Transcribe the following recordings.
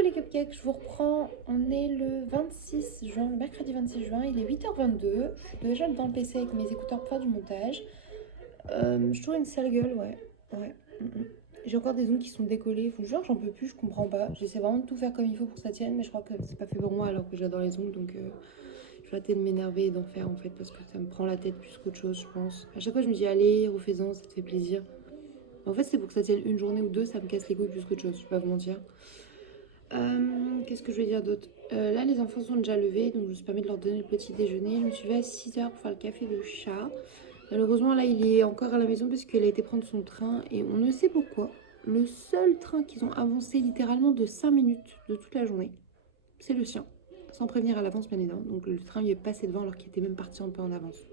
Coucou les cupcakes, je vous reprends. On est le 26 juin, le mercredi 26 juin, il est 8h22. Je suis déjà devant le PC avec mes écouteurs pour faire du montage. Je trouve une sale gueule, ouais. Ouais. J'ai encore des ongles qui sont décollés. Faut que j'en peux plus, je comprends pas. J'essaie vraiment de tout faire comme il faut pour que ça tienne, mais je crois que c'est pas fait pour moi alors que j'adore les ongles. Donc je vais arrêter de m'énerver et d'en faire en fait parce que ça me prend la tête plus qu'autre chose, je pense. À chaque fois, je me dis, allez, refais-en, ça te fait plaisir. En fait, c'est pour que ça tienne une journée ou deux, ça me casse les couilles plus qu'autre chose, je vais pas vous mentir. Qu'est-ce que je vais dire d'autre? Là, les enfants sont déjà levés, donc je me suis permis de leur donner le petit déjeuner. Je me suis levée à 6h pour faire le café de chat. Malheureusement, là, il est encore à la maison parce qu'il a été prendre son train et on ne sait pourquoi. Le seul train qu'ils ont avancé littéralement de 5 minutes de toute la journée, c'est le sien. Sans prévenir à l'avance, bien évidemment. Donc le train lui est passé devant alors qu'il était même parti un peu en avance.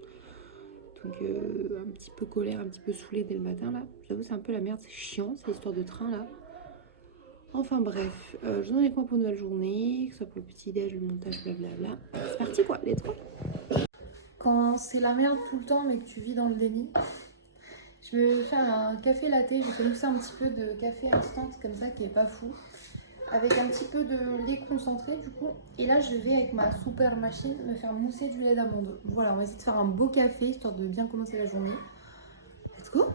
Donc un petit peu colère, un petit peu saoulée dès le matin, là. J'avoue, c'est un peu la merde, c'est chiant, cette histoire de train, là. Enfin bref, je donne les points pour une nouvelle journée, que ce soit pour le petit-déj, le montage, blablabla. C'est parti quoi, let's go. Quand c'est la merde tout le temps mais que tu vis dans le déni, je vais faire un café latte, je vais mixer un petit peu de café instant comme ça qui est pas fou, avec un petit peu de lait concentré du coup. Et là je vais avec ma super machine me faire mousser du lait d'amande. Voilà, on va essayer de faire un beau café histoire de bien commencer la journée. Let's go.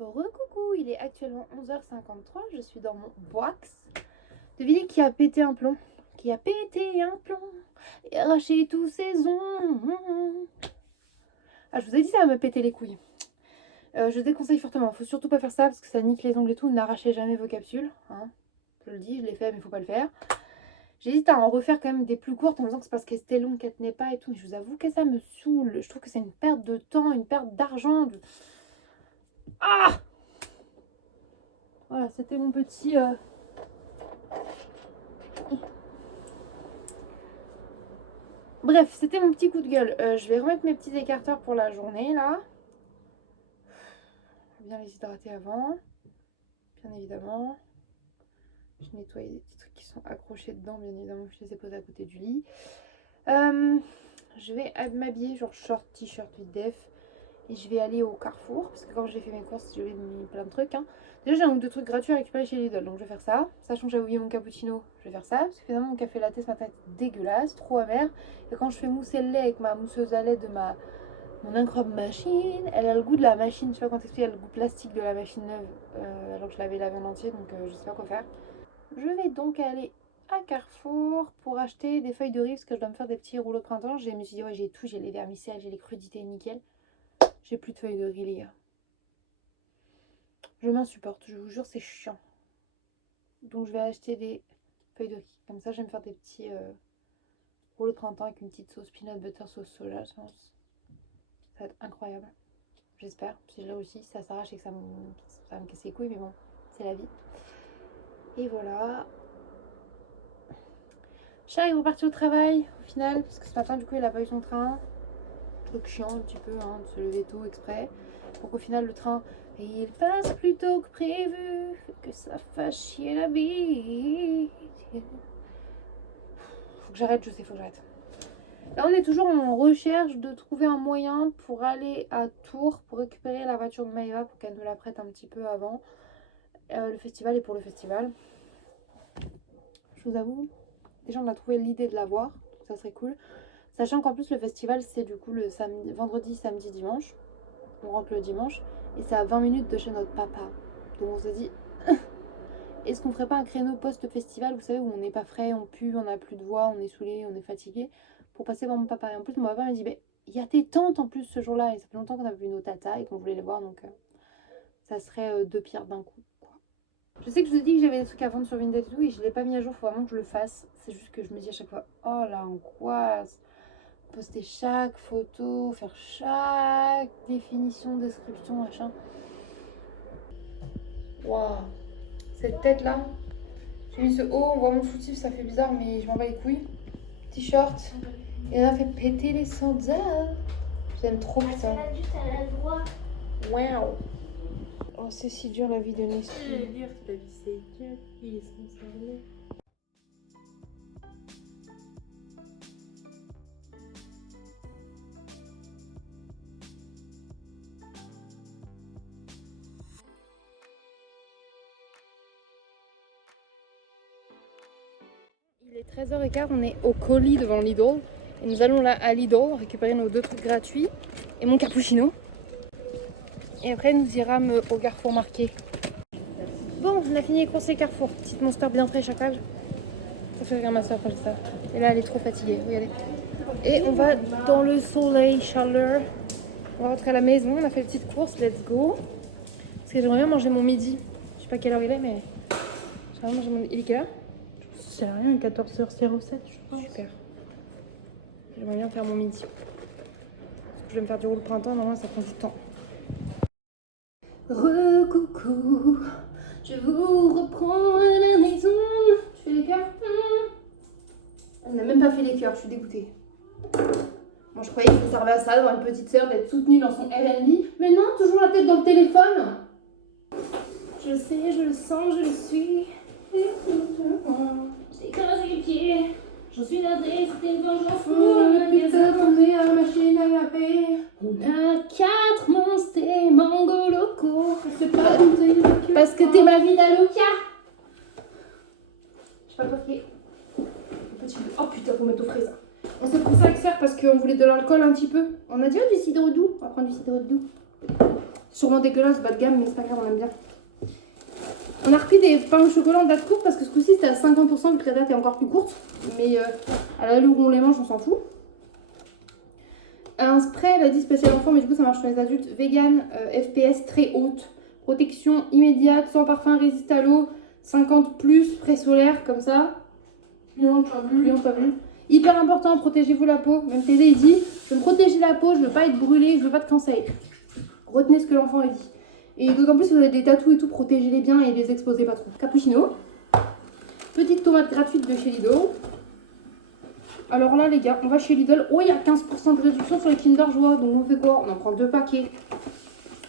Recoucou, il est actuellement 11h53, je suis dans mon box. Devinez qui a pété un plomb? Qui a pété un plomb et arraché tous ses ongles. Ah, je vous ai dit ça va me péter les couilles. Je déconseille fortement, faut surtout pas faire ça parce que ça nique les ongles et tout. N'arrachez jamais vos capsules. Hein. Je le dis, je l'ai fait, mais faut pas le faire. J'hésite à en refaire quand même des plus courtes en me disant que c'est parce qu'elles étaient longues qu'elles tenaient pas et tout. Mais je vous avoue que ça me saoule. Je trouve que c'est une perte de temps, une perte d'argent. Ah! Voilà, c'était mon petit. Bref, c'était mon petit coup de gueule. Je vais remettre mes petits écarteurs pour la journée là. Bien les hydrater avant, bien évidemment. Je nettoie les petits trucs qui sont accrochés dedans, bien évidemment, je les ai posés à côté du lit. Je vais m'habiller, genre short, t-shirt, vite def. Et je vais aller au Carrefour, parce que quand j'ai fait mes courses, j'ai mis plein de trucs. Hein. Déjà, j'ai un ou deux trucs gratuits à récupérer chez Lidl, donc je vais faire ça. Sachant que j'ai oublié mon cappuccino, je vais faire ça. Parce que finalement, mon café latte ce matin est dégueulasse, trop amer. Et quand je fais mousser le lait avec ma mousseuse à lait de mon incroyable machine, elle a le goût de la machine, je sais pas comment t'expliquer, elle a le goût plastique de la machine neuve, alors que je l'avais lavé en entier, donc je sais pas quoi faire. Je vais donc aller à Carrefour pour acheter des feuilles de riz, parce que je dois me faire des petits rouleaux de printemps. Je me suis dit, ouais, j'ai tout, j'ai les vermicelles, j'ai les crudités, nickel. J'ai plus de feuilles de riz, les gars. Je m'insupporte, je vous jure, c'est chiant. Donc je vais acheter des feuilles de riz. Comme ça, je vais me faire des petits rouleaux de printemps avec une petite sauce peanut butter, sauce soja, je pense. Ça va être incroyable. J'espère. Si je réussis, ça s'arrache et que ça va me casser les couilles, mais bon, c'est la vie. Et voilà. Chat est reparti au travail au final, parce que ce matin, du coup, il a pas eu son train. Truc chiant un petit peu, hein, de se lever tôt exprès. Donc au final, le train, il passe plus tôt que prévu, que ça fasse chier la vie. Faut que j'arrête, je sais, faut que j'arrête. Là, on est toujours en recherche de trouver un moyen pour aller à Tours pour récupérer la voiture de Maëva pour qu'elle me la prête un petit peu avant le festival et pour le festival. Je vous avoue, déjà on a trouvé l'idée de la voir, donc ça serait cool. Sachant qu'en plus le festival c'est du coup le samedi, vendredi, samedi, dimanche. On rentre le dimanche et c'est à 20 minutes de chez notre papa. Donc on s'est dit, est-ce qu'on ferait pas un créneau post-festival, vous savez, où on n'est pas frais, on pue, on n'a plus de voix, on est saoulé, on est fatigué, pour passer voir mon papa. Et en plus mon papa m'a dit, il y a tes tantes en plus ce jour-là, et ça fait longtemps qu'on a vu nos tatas et qu'on voulait les voir, donc ça serait deux pierres d'un coup. Quoi. Je sais que je vous ai dit que j'avais des trucs à vendre sur Vinted et tout, et je l'ai pas mis à jour, faut vraiment que je le fasse. C'est juste que je me dis à chaque fois, oh la angoisse, poster chaque photo, faire chaque définition, description, machin. Waouh, cette tête là. J'ai mis ce haut, on voit mon soutif, ça fait bizarre, mais je m'en bats les couilles. T-shirt. Et elle a fait péter les sandales. J'aime trop putain. Elle a le droit. Waouh. Oh, c'est si dur la vie de Nessie. Je vais dire que la vie c'est dur, il est sincèrement. Il est 13h15, on est au colis devant Lidl. Et nous allons là à Lidl récupérer nos 2 trucs gratuits et mon cappuccino. Et après nous irons au Carrefour Marqué. Bon, on a fini les courses et Carrefour. Petite monster bien fraîche à table. Ça fait rire ma soeur quand je dis ça. Et là elle est trop fatiguée, regardez. Et on va dans le soleil, chaleur. On va rentrer à la maison, on a fait les petites courses, let's go. Parce que j'aimerais bien manger mon midi. Je sais pas quelle heure il est, mais j'aimerais bien manger mon... Il est quelle heure? C'est rien, 14h07, je pense. Super. J'aimerais bien faire mon midi. Je vais me faire du roule printemps, normalement ça prend du temps. Re-coucou, je vous reprends à la maison. Tu fais les cœurs? Elle n'a même pas fait les cœurs, je suis dégoûtée. Moi je croyais que ça servait à ça, d'avoir une petite sœur, d'être soutenue dans son R&B. Mais non, toujours la tête dans le téléphone. Je le sais, je le sens, je le suis. J'ai écrasé les pieds. Je suis navrée, c'était une vengeance pour le magasin. On est à la machine à laver. On a 4 monstres et mango locaux. C'est pas parce que t'es ma vie d'Aloca. J'ai pas toqué. Oh putain, faut mettre au frais ça. On s'est pris ça avec Serre parce qu'on voulait de l'alcool un petit peu. On a dit du cidre doux. On va prendre du cidre doux. Sûrement dégueulasse, bas de gamme, mais c'est pas grave, on aime bien. On a repris des pains au chocolat en date courte parce que ce coup-ci c'était à 50% vu que la date est encore plus courte. Mais à l'allure où on les mange, on s'en fout. Un spray, elle a dit spécial enfant, mais du coup ça marche sur les adultes. Vegan, FPS très haute, protection immédiate, sans parfum, résiste à l'eau, 50 plus, spray solaire comme ça. Non, pas vu. Pas vu. Hyper important, protégez-vous la peau. Même Tédé il dit, je veux me protéger la peau, je veux pas être brûlée, je veux pas de cancer. Retenez ce que l'enfant a dit. Et d'autant plus si vous avez des tatous et tout, protégez-les bien et les exposez pas trop. Cappuccino. Petite tomate gratuite de chez Lidl. Alors là les gars, on va chez Lidl. Oh, il y a 15% de réduction sur les Kinder Joie. Donc on fait quoi? On en prend 2 paquets.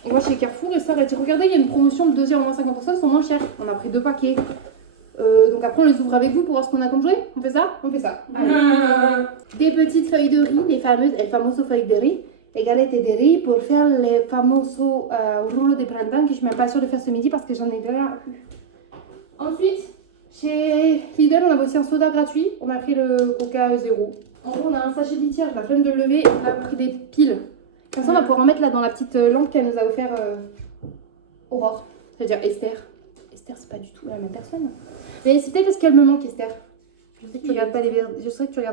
On va chez Carrefour et ça va dire, regardez, il y a une promotion de 2 à moins 50%, ils sont moins chers. On a pris 2 paquets. Donc après on les ouvre avec vous pour voir ce qu'on a comme jouet. On fait ça? On fait ça. Allez. Des petites feuilles de riz, les fameuses, el famoso feuilles de riz. Les galettes de riz pour faire les famoso rouleaux de printemps que je suis même pas sûre de faire ce midi parce que j'en ai déjà eu. Ensuite, chez Lidl, on a aussi un soda gratuit. On a pris le Coca zéro. En gros, on a un sachet de litière, j'ai la flemme de le lever. On a pris des piles. Comme ça, on va pouvoir en mettre là dans la petite lampe qu'elle nous a offert Aurore. C'est-à-dire Esther. Esther, c'est pas du tout la même personne. Mais c'est peut-être parce qu'elle me manque, Esther. Je sais que tu regardes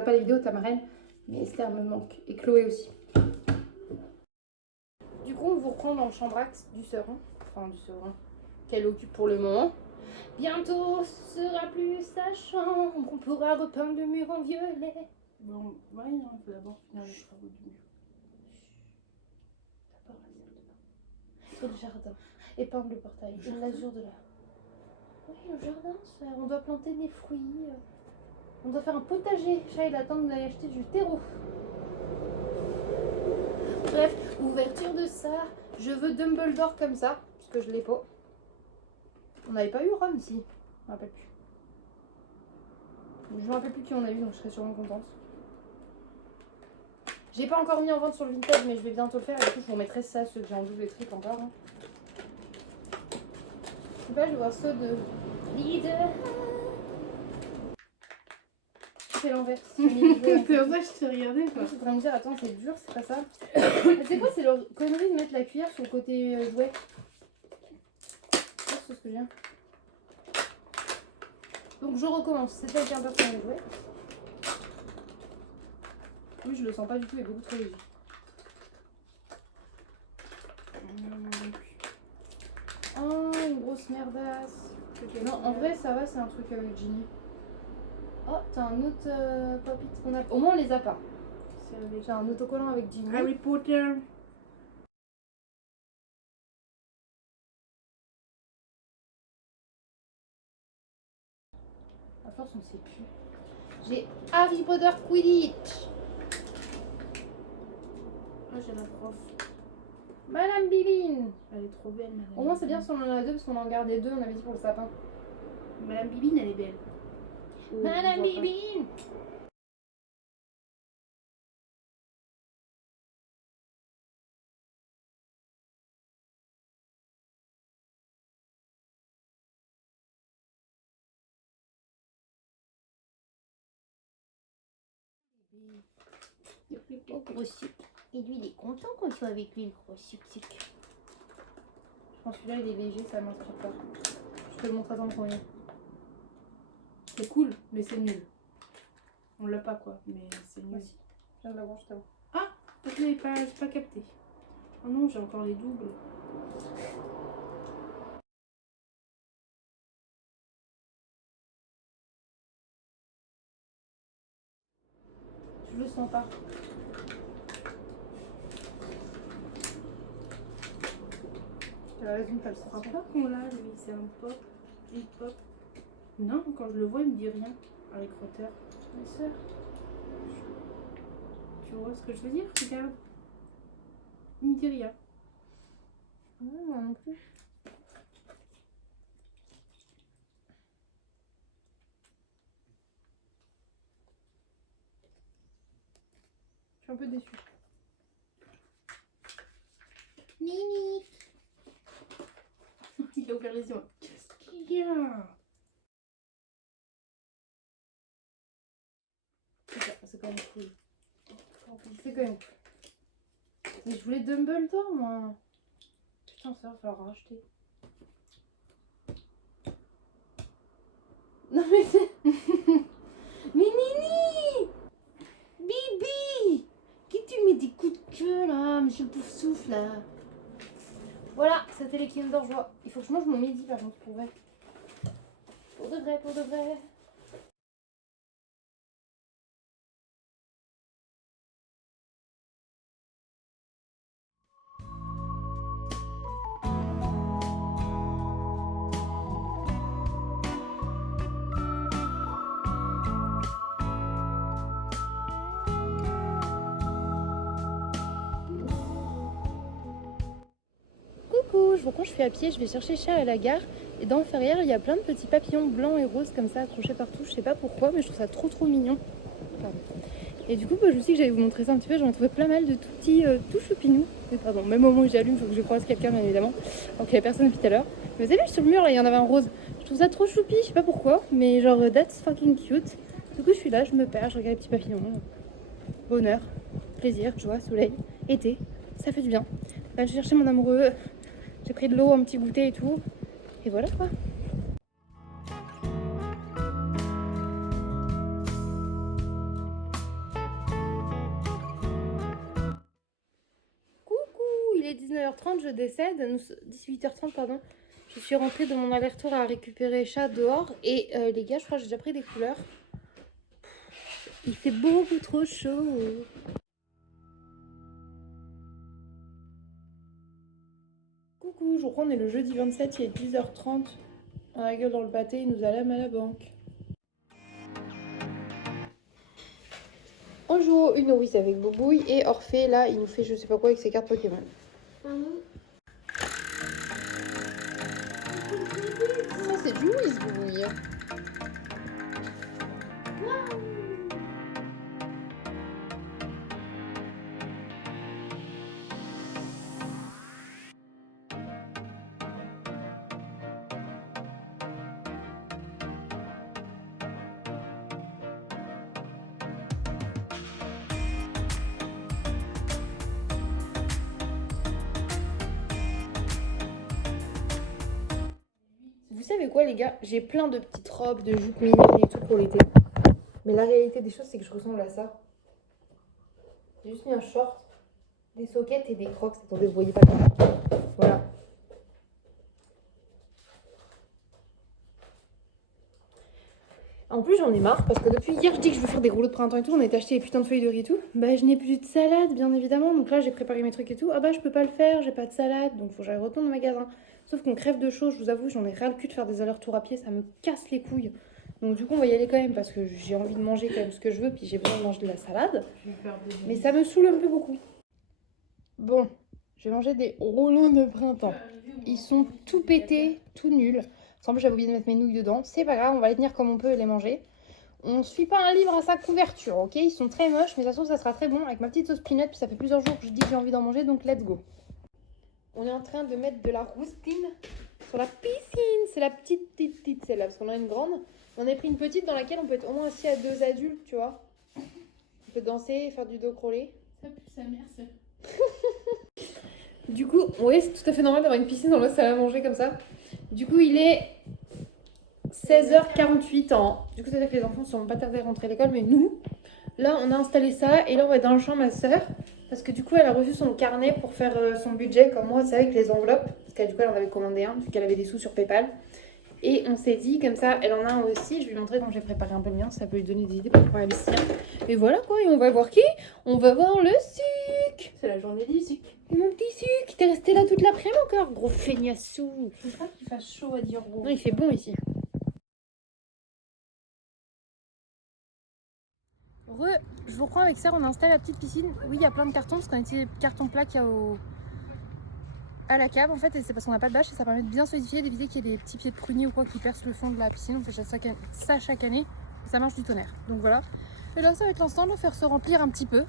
pas les vidéos, ta marraine. Mais Esther me manque. Et Chloé aussi. Du coup, on vous reprend dans le chambrax du serein. Enfin, du serein. Qu'elle occupe pour le moment. Bientôt, ce sera plus sa chambre. On pourra repeindre le mur en violet. Bon, ouais, non, il faut d'abord finir les travaux du mur. D'abord la salle de bain. Et le jardin. Et peindre le portail. Et l'azur de la... Oui, le jardin, on doit planter des fruits. On doit faire un potager. Chat, il attend d'aller acheter du terreau. Bref, ouverture de ça. Je veux Dumbledore comme ça, parce que je l'ai pas. On n'avait pas eu Ron ici. Je me rappelle plus. Je me rappelle plus qui on a eu, donc je serais sûrement contente. J'ai pas encore mis en vente sur le Vinted, mais je vais bientôt le faire. Et du coup, je vous remettrai ça, ceux que j'ai en double et triple encore. Hein. Je sais pas, je vais voir ceux de Lidl. C'est l'envers. C'est pour ça que je te regardais quoi. Je suis en train de me dire, attends, c'est dur, c'est pas ça. C'est quoi, c'est leur connerie de mettre la cuillère sur le côté jouet. C'est ce que je viens. Donc je recommence, c'est avec un personnage jouet. Oui, je le sens pas du tout, il est beaucoup trop léger. Oh, une grosse merdasse. Okay, non, en vrai, ça va, c'est un truc avec Ginny. Oh, t'as un autre pop-it qu'on a. Au moins, on les a pas. J'ai un autocollant avec Ginny. Harry Potter. À force, on sait plus. J'ai Harry Potter Quidditch. Moi j'ai la prof. Madame Bibine. Elle est trop belle, Madame. Au moins, c'est bien si on en a 2 parce qu'on en gardait 2, on avait dit pour le sapin. Madame Bibine, elle est belle. Madame Bibine. Oh, gros sucre. Et lui, il est content qu'on soit avec lui, le gros sucre. Je pense que celui-là il est léger, ça m'inspire pas. Je te le montre à ton premier. C'est cool, mais c'est nul. On l'a pas quoi, mais c'est nul. Voici. Je viens de l'avoir, je t'avoue. Ah, j'ai pas capté. Oh non, j'ai encore les doubles. Je le sens pas. Tu as raison, t'as le Je crois sens. pas qu'on l'a, lui, c'est un pop. Une pop. Non, quand je le vois, il me dit rien. Avec Rotter. Ma soeur. Tu vois ce que je veux dire? Regarde. Il me dit rien. Non, moi non plus. Je suis un peu déçue. Nini. Il a ouvert les yeux. Qu'est-ce qu'il y a? C'est quand même cool. C'est quand même cool. Mais je voulais Dumbledore, moi. Putain, ça va falloir racheter. Non mais c'est... Mais Nini! Bibi! Qui tu mets des coups de queue là, monsieur Poufsouffle là? Voilà, c'était les Kinder Joie. Il faut que je mange mon midi par contre, pour vrai. Pour de vrai, pour de vrai. Coucou, je vous compte, je suis à pied, je vais chercher Cher à la gare. Et dans le Ferrière, il y a plein de petits papillons blancs et roses comme ça accrochés partout. Je sais pas pourquoi, mais je trouve ça trop mignon. Pardon. Et du coup, je me suis dit que j'allais vous montrer ça un petit peu. J'en ai trouvé plein mal de tout petits, tout choupinous. Et pardon, même au moment où j'allume, il faut que je croise quelqu'un, bien évidemment. Alors qu'il n'y a personne depuis tout à l'heure. Mais vous avez vu sur le mur, là, il y en avait un rose. Je trouve ça trop choupi, je sais pas pourquoi. Mais genre, that's fucking cute. Du coup, je suis là, je me perds, je regarde les petits papillons. Bonheur, plaisir, joie, soleil, été. Ça fait du bien. Là, je vais chercher mon amoureux. J'ai pris de l'eau, un petit goûter et tout. Et voilà quoi. Coucou, il est 19h30, je décède. 18h30, pardon. Je suis rentrée de mon aller-retour à récupérer chat dehors. Et les gars, je crois que j'ai déjà pris des couleurs. Il fait beaucoup trop chaud. Coucou, je crois qu'on est le jeudi 27, il est 10h30. On a la gueule dans le pâté, il nous allait à la banque. On joue au Unoris avec Boubouille et Orphée, là, il nous fait je sais pas quoi avec ses cartes Pokémon. Ça, c'est du whiz, Boubouille. Vous savez quoi, les gars? J'ai plein de petites robes, de jupes mignonnes et tout pour l'été. Mais la réalité des choses, c'est que je ressemble à ça. J'ai juste mis un short, des soquettes et des crocs. Attendez, vous voyez pas comment. Voilà. En plus, j'en ai marre parce que depuis hier, je dis que je veux faire des rouleaux de printemps et tout. On a été acheter les putains de feuilles de riz et tout. Bah, je n'ai plus de salade, bien évidemment. Donc là, j'ai préparé mes trucs et tout. Ah bah, je peux pas le faire, j'ai pas de salade. Donc faut que j'aille retourner au magasin. Sauf qu'on crève de chaud, je vous avoue, j'en ai ras le cul de faire des allers-retours à pied. Ça me casse les couilles. Donc du coup, on va y aller quand même parce que j'ai envie de manger quand même ce que je veux. Puis j'ai besoin de manger de la salade. Mais ça me saoule un peu beaucoup. Bon, je vais manger des rouleaux de printemps. Ils sont tout pétés, tout nuls. En plus, j'avais oublié de mettre mes nouilles dedans. C'est pas grave, on va les tenir comme on peut et les manger. On suit pas un livre à sa couverture, ok? Ils sont très moches, mais de toute façon, ça sera très bon avec ma petite sauce peanut. Puis ça fait plusieurs jours que je dis que j'ai envie d'en manger, donc let's go. On est en train de mettre de la roustine sur la piscine. C'est la petite celle-là, parce qu'on a une grande. On a pris une petite dans laquelle on peut être au moins assis à deux adultes, tu vois. Tu peux danser et faire du dos crawlé. Ça pue sa mère, ça. Du coup, oui, c'est tout à fait normal d'avoir une piscine dans la salle à manger comme ça. Du coup, il est 16h48 ans. Du coup, c'est-à-dire que les enfants ne sont pas tardés à rentrer à l'école, mais nous, là, on a installé ça et là, on va être dans le champ, ma soeur. Parce que du coup, elle a reçu son carnet pour faire son budget, comme moi, c'est avec les enveloppes. Parce qu'elle, du coup, elle en avait commandé un, parce qu'elle avait des sous sur PayPal. Et on s'est dit, comme ça, elle en a un aussi. Je vais lui montrer quand j'ai préparé un peu le mien, ça peut lui donner des idées pour préparer le sien. Et voilà quoi, et on va voir qui? On va voir le sucre. C'est la journée du sucre. Mon petit sucre, t'es resté là toute l'après-midi encore, gros feignassou. Je veux pas qu'il fasse chaud à dire gros. Non, il fait bon ici. Je vous reprends avec ça, on a installé la petite piscine. Oui, il y a plein de cartons, parce qu'on a utilisé les cartons plats qu'il y a à la cave en fait, et c'est parce qu'on n'a pas de bâche et ça permet de bien solidifier, d'éviter qu'il y ait des petits pieds de prunier ou quoi qui percent le fond de la piscine. On fait ça chaque année, et ça marche du tonnerre. Donc voilà. Et là, ça va être l'instant de le faire se remplir un petit peu.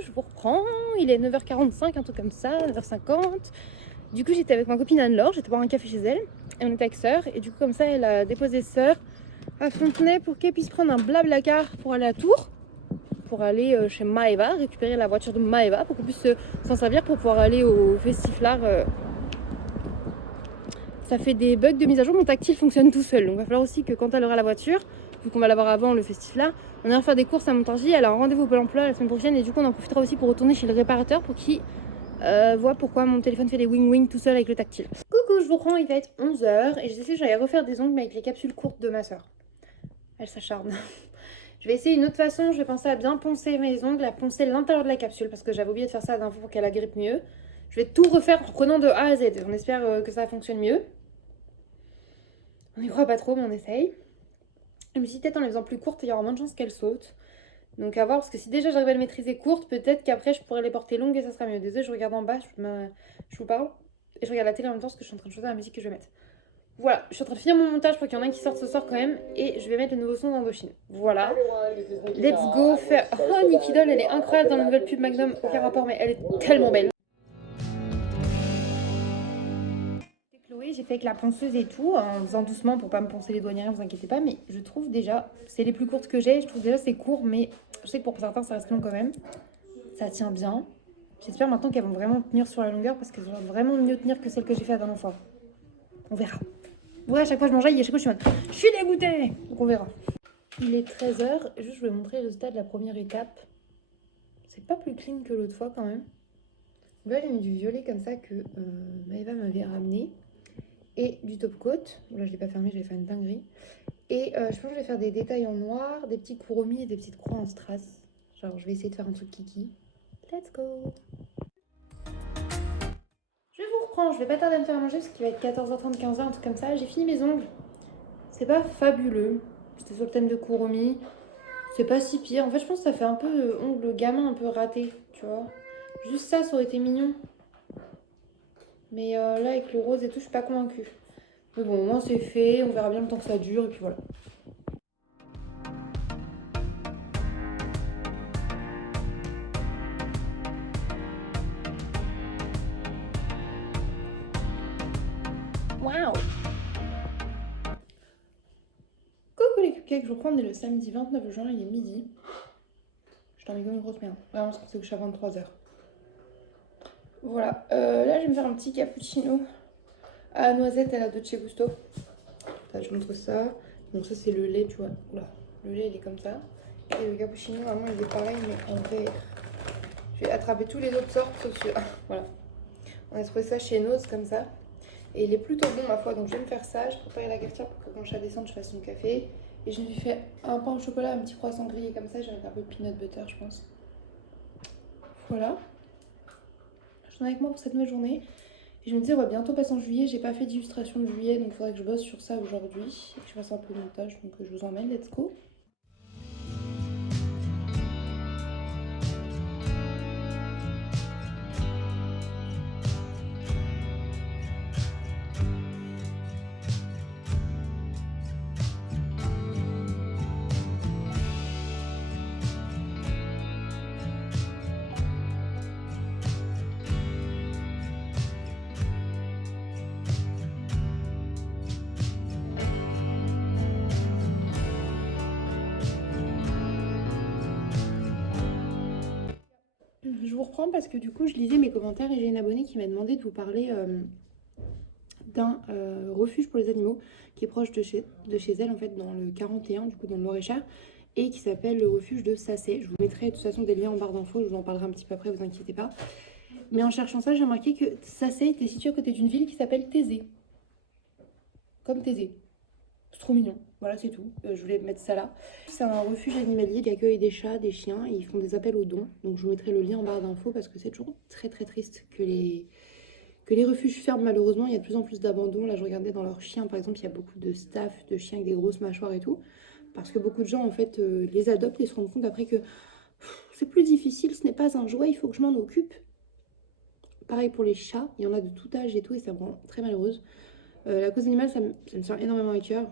Je vous reprends, il est 9h45, un truc comme ça, 9h50. Du coup, j'étais avec ma copine Anne-Laure, j'étais boire un café chez elle, et on était avec Sœur, et du coup, comme ça, elle a déposé Sœur à Fontenay pour qu'elle puisse prendre un blablacar pour aller à Tours, pour aller chez Maeva, récupérer la voiture de Maeva, pour qu'on puisse s'en servir pour pouvoir aller au Festiflard. Ça fait des bugs de mise à jour, mon tactile fonctionne tout seul, donc il va falloir aussi que quand elle aura la voiture, vu qu'on va l'avoir avant le Festiflard, on ira faire des courses à Montargis. Elle a un rendez-vous au Pôle emploi la semaine prochaine, et du coup, on en profitera aussi pour retourner chez le réparateur pour qu'il voit pourquoi mon téléphone fait des wing-wing tout seul avec le tactile. Coucou, je vous reprends, il va être 11h et je décide que j'allais refaire des ongles mais avec les capsules courtes de ma soeur. Elle s'acharne. Je vais essayer une autre façon, je vais penser à bien poncer mes ongles, à poncer l'intérieur de la capsule parce que j'avais oublié de faire ça la dernière fois pour qu'elle agrippe mieux. Je vais tout refaire en prenant de A à Z. On espère que ça fonctionne mieux. On n'y croit pas trop mais on essaye. Je me suis dit peut-être en les faisant plus courtes, il y aura moins de chances qu'elles sautent. Donc à voir, parce que si déjà j'arrive à les maîtriser courtes, peut-être qu'après je pourrais les porter longues et ça sera mieux. Désolée, je regarde en bas, je vous parle. Et je regarde la télé en même temps parce que je suis en train de choisir la musique que je vais mettre. Voilà, je suis en train de finir mon montage pour qu'il y en a un qui sorte ce soir quand même. Et je vais mettre le nouveau son d'Indochine. Voilà. Let's go faire... Oh, Nikki Doll, elle est incroyable dans la nouvelle pub Magnum. Aucun rapport, mais elle est tellement belle. Chloé, j'ai fait avec la ponceuse et tout, en faisant doucement pour pas me poncer les douanières, vous inquiétez pas. Mais je trouve déjà, c'est les plus courtes que j'ai. Je trouve déjà c'est court, mais je sais que pour certains ça reste long quand même. Ça tient bien. J'espère maintenant qu'elles vont vraiment tenir sur la longueur parce qu'elles vont vraiment mieux tenir que celles que j'ai fait la dernière fois. On verra. Ouais, à chaque fois je m'enjaille et à chaque fois je suis en mode, je suis dégoûtée. Donc on verra. Il est 13h et juste je vais vous montrer le résultat de la première étape. C'est pas plus clean que l'autre fois quand même. Donc là j'ai mis du violet comme ça que Maëva m'avait ramené. Et du top coat. Là je l'ai pas fermé, j'avais fait une dinguerie. Et je pense que je vais faire des détails en noir, des petits couromis et des petites croix en strass. Genre je vais essayer de faire un truc kiki. Let's go. Je vous reprends, je vais pas tarder à me faire manger parce qu'il va être 14h30, 15h, un truc comme ça. J'ai fini mes ongles. C'est pas fabuleux. C'était sur le thème de Kuromi. C'est pas si pire. En fait, je pense que ça fait un peu ongle gamin, un peu raté, tu vois. Juste ça, ça aurait été mignon. Mais là, avec le rose et tout, je suis pas convaincue. Mais bon, au moins c'est fait. On verra bien le temps que ça dure et puis voilà. Waouh! Coucou les cupcakes, je vous reprends, on est le samedi 29 juin, il est midi. Je t'en mets comme une grosse merde. Vraiment, parce que c'est que je suis à 23h. Voilà, là je vais me faire un petit cappuccino à la noisette à la Dolce Gusto. Là, je vous montre ça. Donc ça c'est le lait, tu vois. Oula, le lait il est comme ça. Et le cappuccino, vraiment il est pareil mais en vert. Je vais attraper tous les autres sortes sauf celui-là. Voilà. On a trouvé ça chez Nose comme ça. Et il est plutôt bon ma foi, donc je vais me faire ça. Je prépare la cafetière pour que quand je descende, je fasse mon café. Et je me suis fait un pain au chocolat, un petit croissant grillé comme ça. J'ai un peu de peanut butter, je pense. Voilà. Je suis avec moi pour cette nouvelle journée. Et je me disais, on va bientôt passer en juillet. J'ai pas fait d'illustration de juillet, donc il faudrait que je bosse sur ça aujourd'hui. Et que je fasse un peu de montage, donc je vous emmène. Let's go! vous reprends parce que du coup je lisais mes commentaires et j'ai une abonnée qui m'a demandé de vous parler d'un refuge pour les animaux qui est proche de chez elle en fait dans le 41 du coup dans le Loir-et-Cher et qui s'appelle le refuge de Sacé. Je vous mettrai de toute façon des liens en barre d'infos, je vous en parlerai un petit peu après, vous inquiétez pas. Mais en cherchant ça j'ai remarqué que Sacé était situé à côté d'une ville qui s'appelle Thésée. Comme Thésée. C'est trop mignon, voilà c'est tout, je voulais mettre ça là. C'est un refuge animalier qui accueille des chats, des chiens et ils font des appels aux dons. Donc je vous mettrai le lien en barre d'infos parce que c'est toujours très très triste que les refuges ferment malheureusement. Il y a de plus en plus d'abandon. Là je regardais dans leurs chiens par exemple, il y a beaucoup de staff, de chiens avec des grosses mâchoires et tout. Parce que beaucoup de gens en fait les adoptent et se rendent compte après que c'est plus difficile, ce n'est pas un jouet, il faut que je m'en occupe. Pareil pour les chats, il y en a de tout âge et tout et ça me rend très malheureuse. La cause animale, ça me tient énormément à cœur.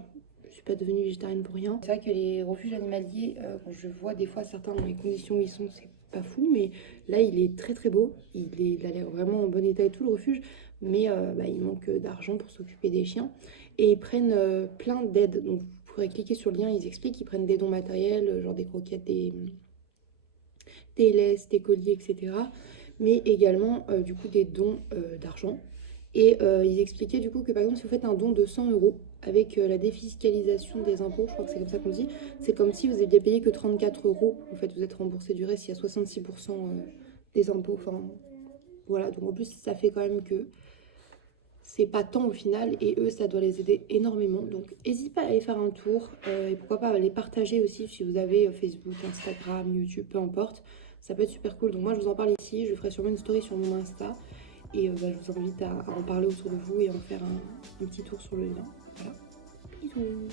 Je suis pas devenue végétarienne pour rien. C'est vrai que les refuges animaliers, quand je vois des fois certains dans les conditions où ils sont, c'est pas fou. Mais là, il est très très beau. Il a l'air vraiment en bon état et tout, le refuge. Mais il manque d'argent pour s'occuper des chiens. Et ils prennent plein d'aides. Donc vous pourrez cliquer sur le lien, ils expliquent. Ils prennent des dons matériels, genre des croquettes, des laisses, des colliers, etc. Mais également du coup des dons d'argent. Et ils expliquaient du coup que par exemple si vous faites un don de 100 € avec la défiscalisation des impôts, je crois que c'est comme ça qu'on dit, c'est comme si vous aviez payé que 34 €, en fait vous êtes remboursé du reste, il y a 66% des impôts, enfin voilà, donc en plus ça fait quand même que c'est pas tant au final et eux ça doit les aider énormément, donc n'hésitez pas à aller faire un tour et pourquoi pas les partager aussi si vous avez Facebook, Instagram, YouTube, peu importe, ça peut être super cool. Donc moi je vous en parle ici, je ferai sûrement une story sur mon Insta. Et je vous invite à en parler autour de vous et à en faire un petit tour sur le lien. Voilà. Bisous.